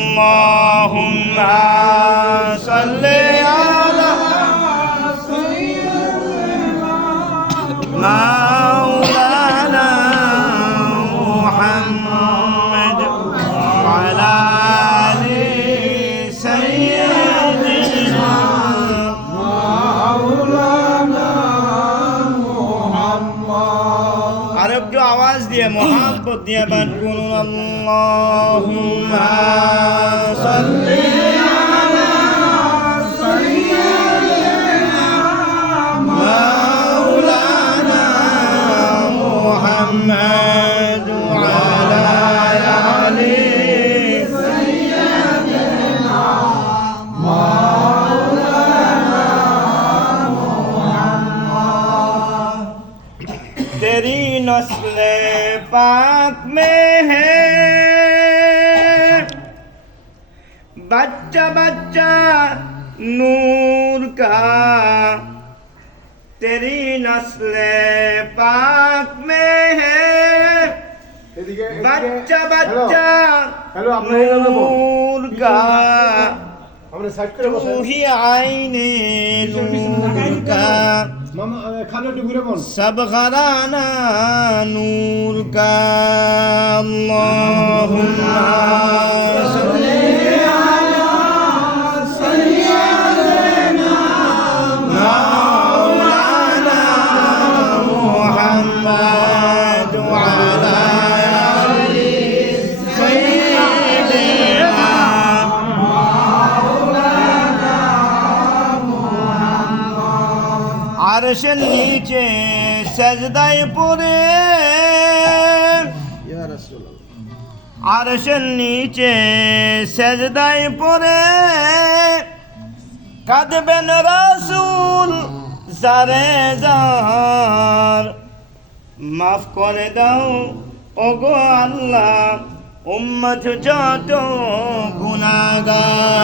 اللهم দিয়ে বাদ করুন आप में है। बच्चा बच्चा नूर का तेरी नस्ल पाक में है। बच्चा बच्चा नूर का। तू ही आईने नूर का। মামা খালো একটু ঘুরে বল। सब সেজদায় পড়ে। আরশের নিচে সেজদায় পড়ে। কাঁদবেন রাসূল জারে জার মাফ করে দাও ওগো আল্লাহ উম্মত যত গুনাহগার।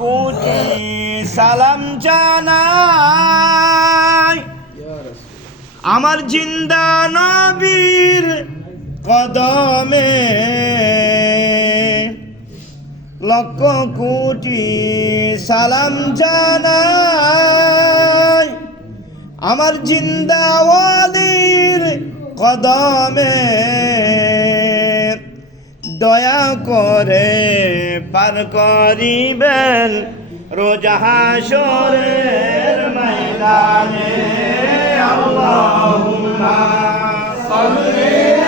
কোটি সালাম জানাই। আমার জিন্দা নবীর কদমে লক্ষ কোটি সালাম জানাই। আমার জিন্দাওয়ালির কদমে দয়া করে পার করিবেন রোজা হাসরের ময়দানে। আল্লাহুম্মা সাল্লি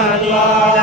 জানি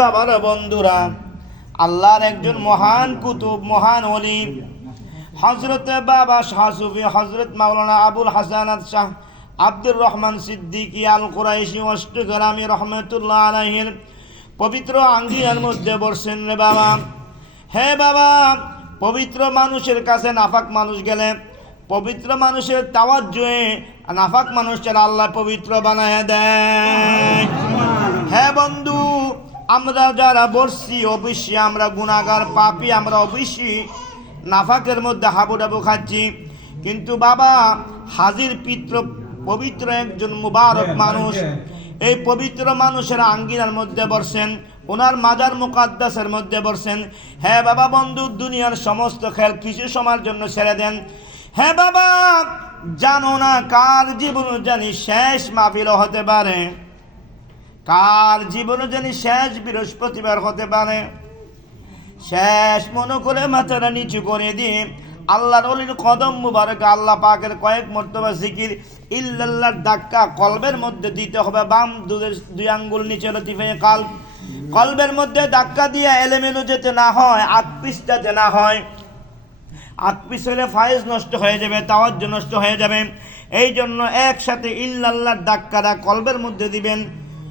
বাবার বন্ধুরা আল্লাহর একজন মহান কুতুব মহান ওলি হজরত বাবা শাহ সুফি হজরত মাওলানা আবুল হাসানাত শাহ আব্দুর রহমান সিদ্দিকী আল কুরাইশি অষ্টগ্রামী রহমতুল্লাহ আলাইহির পবিত্র আঙ্গিয়ার মধ্যে বসছেন রে বাবা। হে বাবা পবিত্র মানুষের কাছে নাফাক মানুষ গেলে পবিত্র মানুষের তাওয়াজ্জুয়ে নাফাক মানুষের আল্লাহ পবিত্র বানায় দেয়। হ্যাঁ বন্ধু আমরা যারা বসছি অবশ্যই আমরা গুণাগার পাপি আমরা অবশ্যই নাফাকের মধ্যে হাবুডাবু খাচ্ছি। কিন্তু বাবা হাজির পিত্র পবিত্র একজন মুবারক মানুষ। এই পবিত্র মানুষের আঙ্গিনার মধ্যে বসছেন ওনার মাজার মুকাদ্দাসের মধ্যে বসছেন হ্যাঁ বাবা বন্ধু দুনিয়ার সমস্ত খেল কিছু সময়ের জন্য ছেড়ে দেন। হ্যাঁ বাবা জানো না কার জীবন জানি শেষ মাফিল হতে পারে? কার জীবনে জানি শেষ বৃহস্পতিবার হতে পারে। শেষ মনে করে মাথাটা নিচু করে দিয়ে আল্লাহর অলির কদম মুবারক আল্লাহ পাকের কয়েক মর্তবা জিকির ইল্লাল্লাহর ধাক্কা কলবের মধ্যে দিতে হবে, বাম দুধের দুই আঙ্গুল নিচে লতিফে কাল কলবের মধ্যে ধাক্কা দিয়ে এলেমেনু যেতে না হয় আতপিস যাতে না হয়। আতপিস হলে ফায়েজ নষ্ট হয়ে যাবে, তাওয়াজ্জ নষ্ট হয়ে যাবে। এই জন্য একসাথে ইল্লাল্লাহর ধাক্কাটা কলবের মধ্যে দিবেন।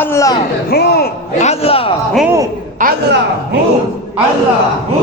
আল্লাহ হু আল্লাহ হু আল্লাহ হু আল্লাহ হু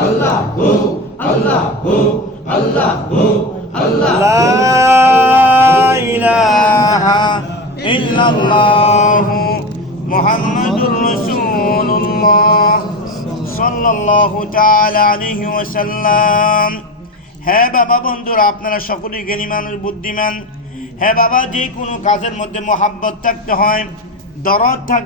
আল্লাহ হু আল্লাহ হু আল্লাহ হু, আল্লাহ লা বাবা বন্ধুরা, আপনারা সকলেই জ্ঞানী মানুষ বুদ্ধিমান। হ্যাঁ বাবা যে কোনো কাজের মধ্যে মোহাব্বত থাকতে হয়, দরদ থাকতে